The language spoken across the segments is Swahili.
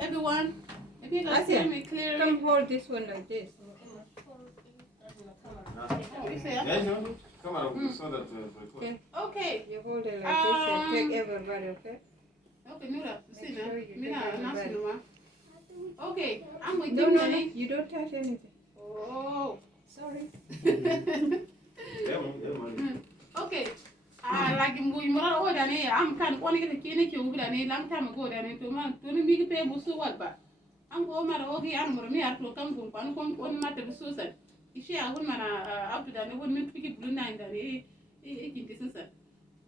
everyone. If you guys hear me clearly. Come hold this one like this. Come on, so that Okay. You hold it like this and take everybody, okay? Okay, Nura. See now. Sure you Mina, take Nasi everybody. Numa. Okay, I'm with No, you, no, no. Nani. You don't touch anything. Oh. Sorry. Okay. Like in Mura order, I'm kind of wanting to get a long time ago, and to man, to me, pay Busu what, but I'm going to okay, I'm going to come to one matter of Susan. If she a woman out to that, wouldn't pick it blue nine that it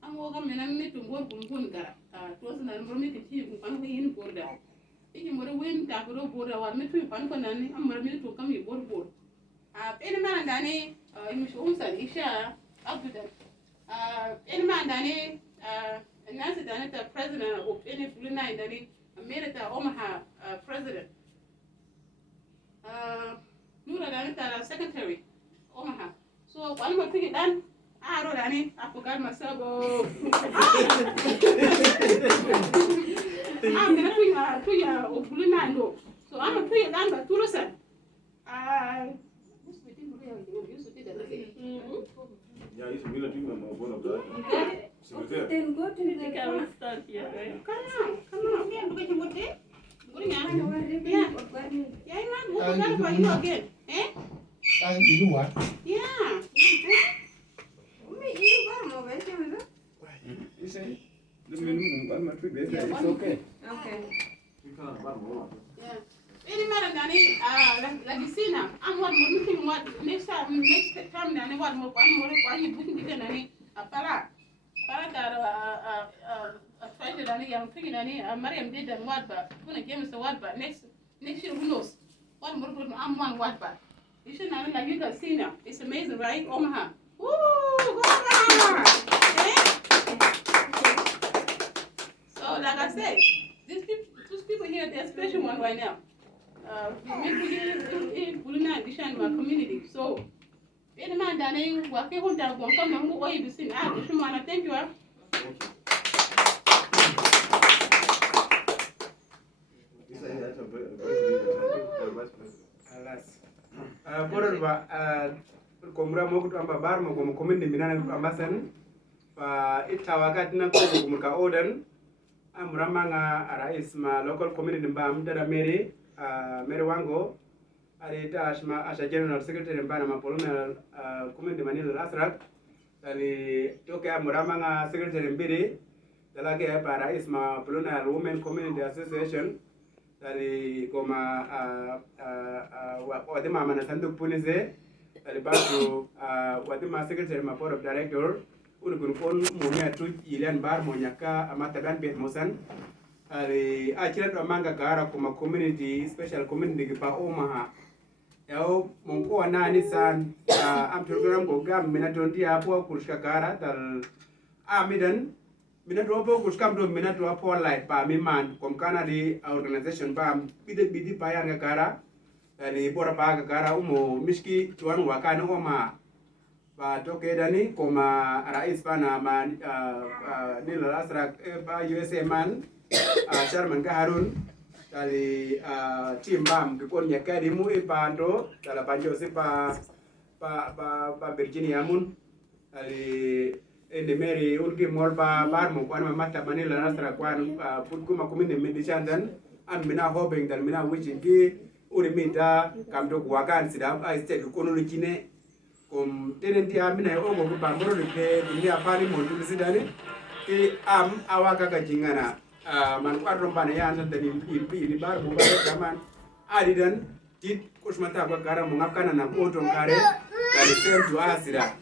I'm walking and I'm need to work on Gungara. It wasn't a romantic team in border. If you were a wind, that would have border or met with Panko and I'm ready to come here board. Any man, Danny, you should also Isha out to that. Any man, Danny, Nancy Danetta, president of any blue nine, Danny, America, Omaha president. Nura Danetta, secretary, Omaha. So, one more thing done. I don't know, I forgot myself. I'm going to put your blue nine. So, I'm going to put your down by 2%. yeah, it's a million people on board of that. Okay, then go to the camera. Start here, right? Come on. Yeah, look at you, what day? Good again. Yeah, man, what was that for you again? Eh? You know what? Yeah. You say, it's okay. Okay. You can't buy more. Yeah. Any matter, Danny, like you see now, I'm one more looking what next time, Danny, one more, you booking the Danny, a para that, treasure, Danny, I'm thinking, Danny, Mariam did and what, but when it came to what, but next year, who knows? One more good, I'm one what, but you should not like you can see now. It's amazing, right? Omaha. Woo! Go Omaha! So, like I said, these people here, they're special one right now. In my community. So, any man that ain't working on that one come and move away to sing out. Thank you. Alas. Borba komra mokutu amba bar mo kom kominde minana ambasan fa itawakat na ko kumurka odan amramanga rais ma local community mbam tada meri Mary Wango, Arita Asha General Secretary Mbana Mapoluna, Community Manila Lasrak, Tali Toka Muramanga Secretary Mbiri, Talake Para Isma Poluna Women Community Association, Tali Goma Wadima Manasandu Punize, Talibato Wadima Secretary Board of Director, Unugun Mumia Tu Ilian Bar Monyaka, Amatagan Bet Mosan. Achirat amanga kara kuma community special community pa Omaha yao mongko nani san am program ko gam minatonti apo kurshka kara tal amidan minato apo kurshkam do minato apo light pa miman kom kana di organization pa bidi pa yang kara tali bora pa kara umo miski tuan wakana Omaha pa toke dani koma rais pana man nila lasrak pa USA man Chairman Harun dari tim BAM kepon nyaka dimu ipando dalam banjo si pa Virginia mun dari Mary ulgi mol pa bar mo kwan mata Manila nasra kwan put kuma kuminde medicine dan an mina hobeng dan mina wichin ki uri minta kam to wakan sidam ai ste kono likine kom tenenti amina ogo ba moro ke dunia pali mo tu sidani ki am awaka ka jingana man kwadron bana yana da ni bar mu ba kaman adidan tit kusmata kwa kara mu ngakana na koton kare da sem tu asira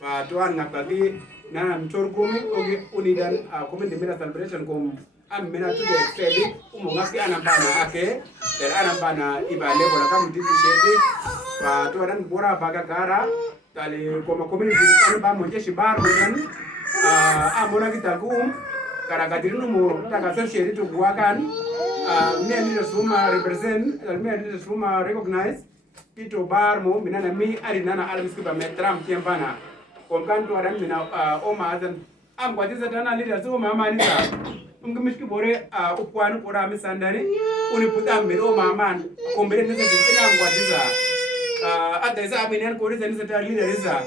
pa to an ngakaki na mtor komi ogi unidan komende mena celebration kom am mena to de exceed mu ngaki anambana ake der anambana ibale bola kam titi shede pa to dan bora baga kara tali koma community kan ba mo jeshi bar mo dan amona kitakum Karagadirinu mo taga-associate to Guacan, me and the Suma represent, me and the Suma recognize, Pito Bar mo, Minana mi, Arinana Alviskiba Metram Kiambana, Komkanto Aramina, Oma, and I'm what is a Dana leader, so Mamma, Mgimiski bore ukwan ora misandane uni puta mero maman kombere nese dipena ngwatiza ateza amenen ko nese nese ta leader isa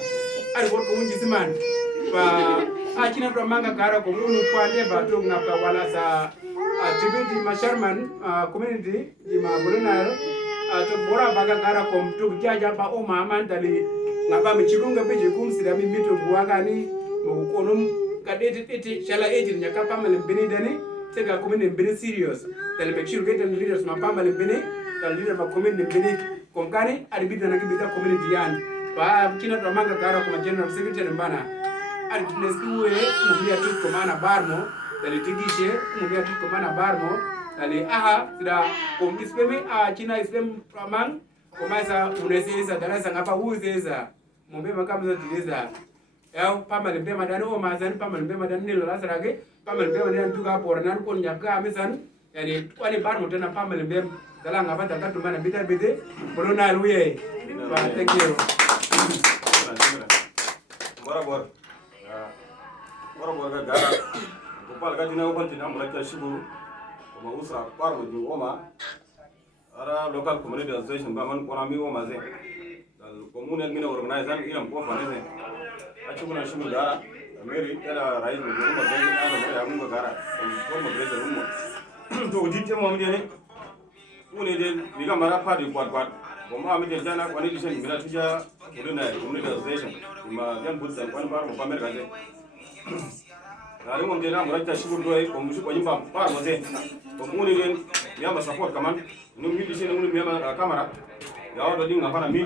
ari ko unji siman ba akina to manga gara ko uni kwande ba to ngapa wala sa tribute masharman community di ma bulunar to bora baga gara ko to jaja ba o maman dali ngapa michikunga beje kumsira mi mito buwaga ni mo konum kadete shala ejin nyaka pamale bini dani tega komene bini serious tele make sure get leaders ma pamale bini tal leader ma komene bini komkani ari bidda na kibita komene diyan ba kina to manga gara ko general secretary mbana ari les duwe mu biya tut ko mana barmo tele tigishe mu biya tut ko mana barmo tele aha sida kom ispemi kina ispem pramang komaisa uneseza darasa ngapa uzeza mumbe makamza tileza yau pamal be madani o mazan pamal be madani lo lasarage pamal be madani duga pornan kon nyaka amisan yani kwani bar mutana pamal be dala ngaba ta katu mana bita bide bolona luye ba thank you bor ga gara gopal ga dina ko dina mo ta shibu ma usa par mo ju oma ara local community association ba man kona mi oma ze dal communal mina organization ilam ko fa ne achukuna shimu gara meri era rais mo mo bengi ana mo ya mo gara ko mo presa mo to dite mo mi ne une de diga mara party kwat ko mo ami de jana ko ni disen mina tuja ko na community association ma yan budda ko bar mo pamer gaje ari mo de na mo ta shimu do ko mo ko yimba par mo de ko mo ni den ya ma support kaman no mi disen mo mi ma kamera ya do dinga fana mi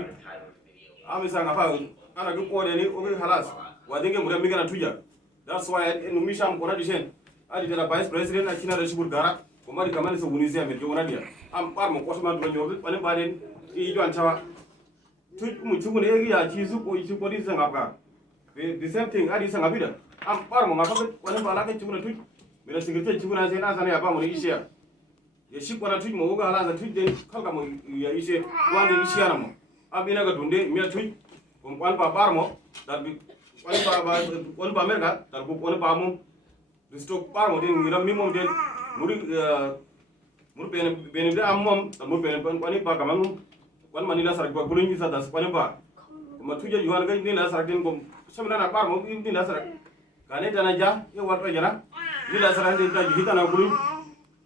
ami sa ngafa ana ko kode ni o halas wadenge mura migana tuja that's why no misham ko radishen adi de la vice president na kina da shibur gara ko mari kamani so bunisia me jona dia am par mo ko sama do nyobe bani baden i jo antawa tuj mu chugo ne ya chi su ko chi ko di sanga ka the same thing adi sanga bida am par mo ngapa wani bala ka chugo na tuj me na secretary chugo na sai na sana ya ba mo ishiya ya shi ko na tuj mo ga halas tuj den kalka mo ya ishe wande ishiya na mo abina ga dunde me tuj ko kwan pa parmo dal bi kwan pa merga dal ko kwan pa mum disto parmo den ngira mi mom den muri bene da mom dal mo bene kwan pa kamang kwan manila sarak ba bulun isa das kwan pa ma tuje yuan ga ni la sarak den ko samna na parmo ni la sarak kane dana ja e wato jara ni la sarak den da hitana bulun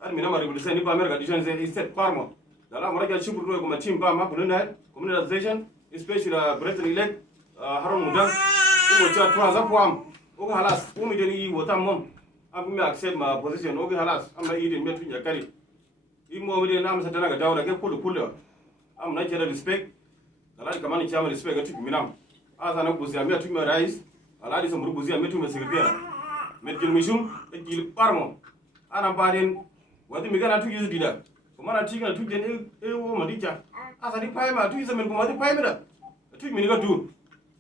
ar mina mari bulse ni pa merga disen se istet parmo dala mara ga shibur ko ma tim pa ma bulun na community especially president elect Harun Mudan ko cha twa za puam o ga halas ko mi deni wota mom am mi accept ma position o ga halas am na idin metu ya kali i mo mi den am sa tana ga dawra ke kullu am na kira respect dala ka mani chama respect ga tu minam asa na buzi am ya tu mi rais ala di so mu buzi am metu me secretary met jil mishum e jil parmo ana baden wadi mi gana tu yizu dida ko mana tiga tu den e wo ma dicha asa di pai ma tu isa men ko ma di pai meda tu mi ni ga du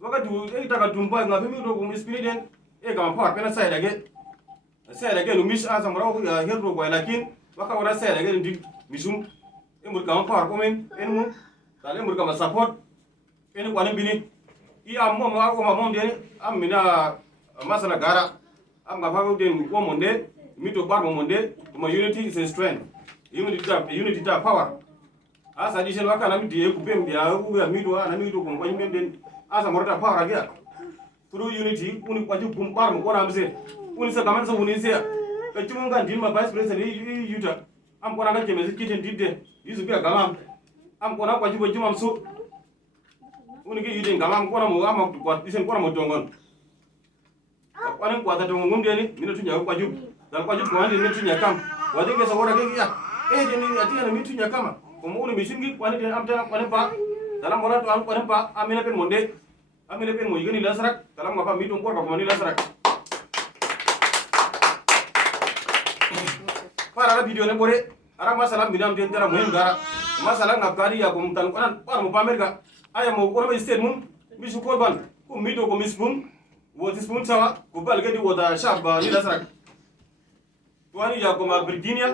waka du e ta ga dum ba nga mi do ko mi spirit den e ga ma pa pena sai dage no mish asa mara ko ya herro ko lakin waka wara sai dage ndi misum e mur ga ma pa ko men en mu dale mur ga ma support en ko ne bini i am mo ma ko ma mom den am mina masala gara am ga fa ko den ko monde mi to bar mo monde ma unity is a strength unity ta power asa dishen waka na mi die ku bem dia u ya mi do ana mi do ko ko bem den asa morata power agia through unity uni kwa ju kum bar mo ko na mse uni sa kaman sa uni se ka chumun kan din ma vice president yuta am ko na ga keme kiten didde yisu biya gamam am ko na kwa ju bo jumam so uni ge yiden gamam ko na mo am ko disen ko na mo dongon kwanin kwa ta dongon ngumde ni mina tunya kwa ju dal kwa ju ko ande ni tunya kam wadi ke sa wora ke ya de ni ati na mi tunya kama ko mo uni mishingi kwani de am ta kwanin pa dalam mora to am kwanin pa amina pen monde amina pen mo yigani lasrak dalam ngapa mi tum ko ko ni lasrak para la video ne bore ara masala minam den dara muhim gara masala ngakari ya ko mutan kwanan par mo pamerga aya mo ko ma state mum mi su ko ban ko mi do ko mispum woti spoon sawa ko balgadi wota shaba ni lasrak tuani ya ko ma Virginia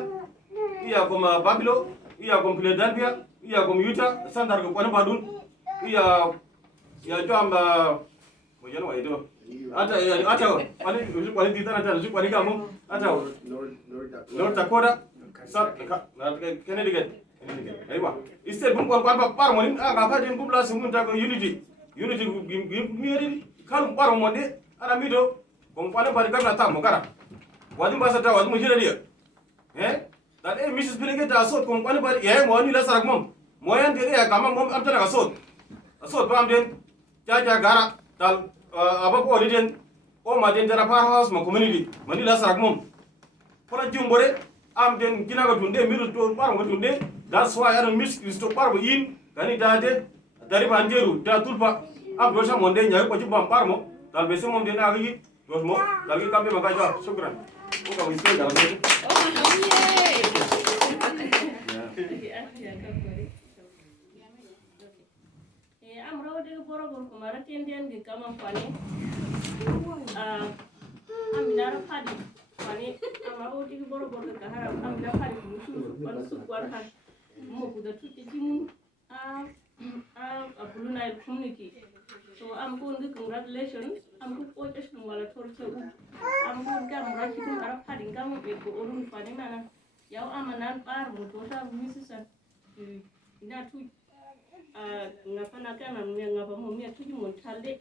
iya ko ma Babilo iya ko Philadelphia iya ko Utah sandar ko kwana badun iya ya jamba mo yana wa ido Ata kwani tita na tana kwani kamu ata North Dakota South Connecticut aiwa instead bum kwan par mo ni aga ka den bum la sumun ta ko unity mi kalum par mo de ana mido kon kwani bari kana ta mo kara wadi mbasa ta wadi mo jira dia that Mrs. Bilege ta sot kon kwani bari mo ni la sarak mom mo yan de ya kama mom am ta ga sot ba am den jaja gara dal abako oriden o ma den dara par house ma community mani la sarak mom fona jumbore am den gina ga dunde miru to par mo dunde that's why I don't miss to par mo in kani dade dari banderu da tulpa am do sa monde nyaay ko ci bam par mo dal be se mom den agi yi dos mo dal gi kambe ma ga ja shukran ko ka wisi dal am rawde boro gor ko mara tenden gi kama fani am minara fadi fani am rawde boro gor ka haram am da fadi musu wal su war han mo ko da tuti jimun buluna community so am ko ngi congratulations am ko ko tes dum wala torche u am ko gam rakitum ara fadi gam be ko orun fani nana yaw amanan par mo to sa misisa ina tu ngafana kana ngapa mo mi tuji mon talde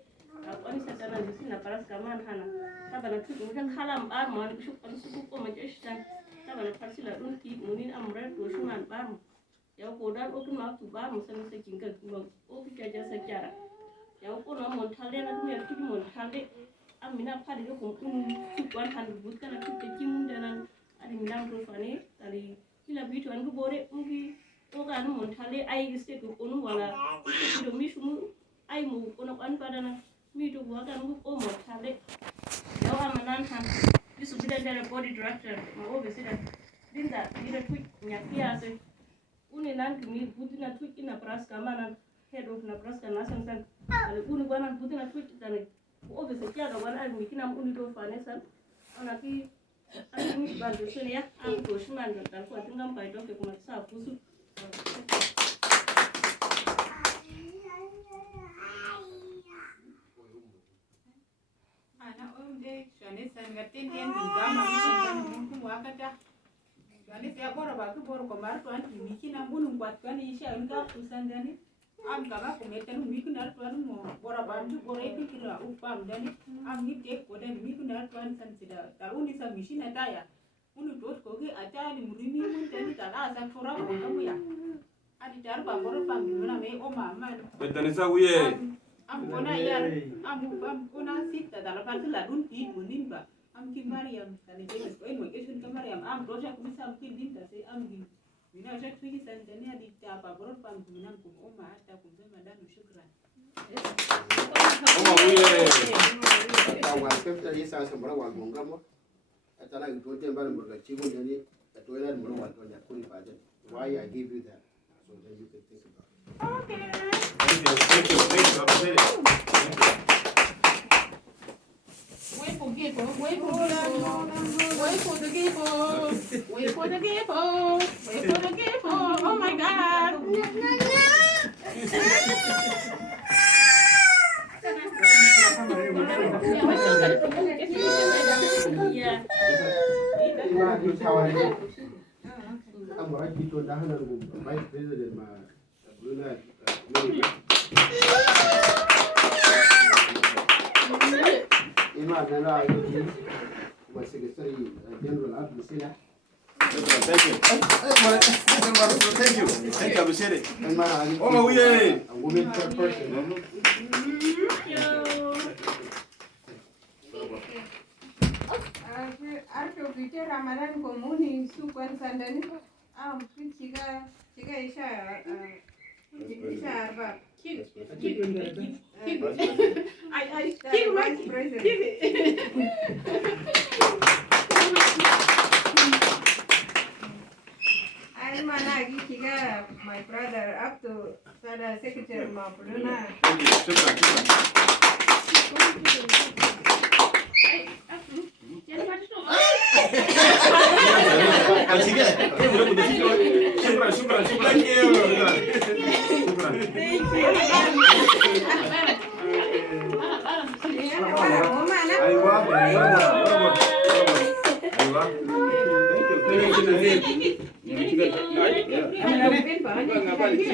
on satana disina paras kaman hana tabana tuji mutan khalam bar mo shu on su ko ma jeshtan tabana farsila dun ki munin amra to shuman bar mo yaw ko dal o kuma tu bar mo san sa kinga mo o ki jaja sa kyara yaw ko no mon talde na mi tuji mon talde amina fadi ko tu 100 but kana tuji kimun dana ari minam to fani ari kila bitu an bore mugi oga no mon tale ay giste ko onu wala do mishumu ay mo ono an padana mi to waga no o mo tale yawa manan han bisu bidanda body director ma o be sida dinda ida tweet nyapia se uni nan mi budina tweet ina praska manan head of na praska nasan san ale uni wana budina tweet dane o be se kya ga wana mi kina uni do fanesan ona ki ani mi bando sonia am ko shiman da ko tingam bai do ke kuma sa fusu Ana omde shane sangatin den bigama mun wakata shane ya bora ba ku bora ko mar to anti mikina bunun kwat kan isha unga kusandani am kama kumeten mikina to anu mo bora ba ndu bora ikira upam dani am ni te ko den mikina to an san sida taruni sa mishina taya unu tot ko ge atani murimi mun tani tala sa fora ko kamu ya adi tar ba bora pam mina me o mama betani sa wiye am kona yar am kona sita dala parti la dun ti munin ba am ki Mariam tani jemes ko en mo kesun ka Mariam am doja ko misam ki dinta se am gi mina jak fi san tani adi ta ba bora pam mina ko o ma ata ko zama danu shukran oma wiye Tawa kefta yesa sambara wa gongamo. Atala itote mbali mboga chigo jani atoela mboga wa tonya kuni paje. Why I give you that? So then you can think about it. okay thank you Wait for the gecko. Wait for the gecko. Oh my God. yeah Ima di tawari. Ang mga dito dahil ng Vice President ma Bruna Ima nala ayo ma Secretary General Abdul Sila. thank you Abishiri Ima oma wiye a women person. Arto bite Ramadan komuni su kwan sandani chiga isha arba Vice President Alma nagi chiga my brother up to Sada Secretary Mapuluna shukran Nani? Bang, apa ni?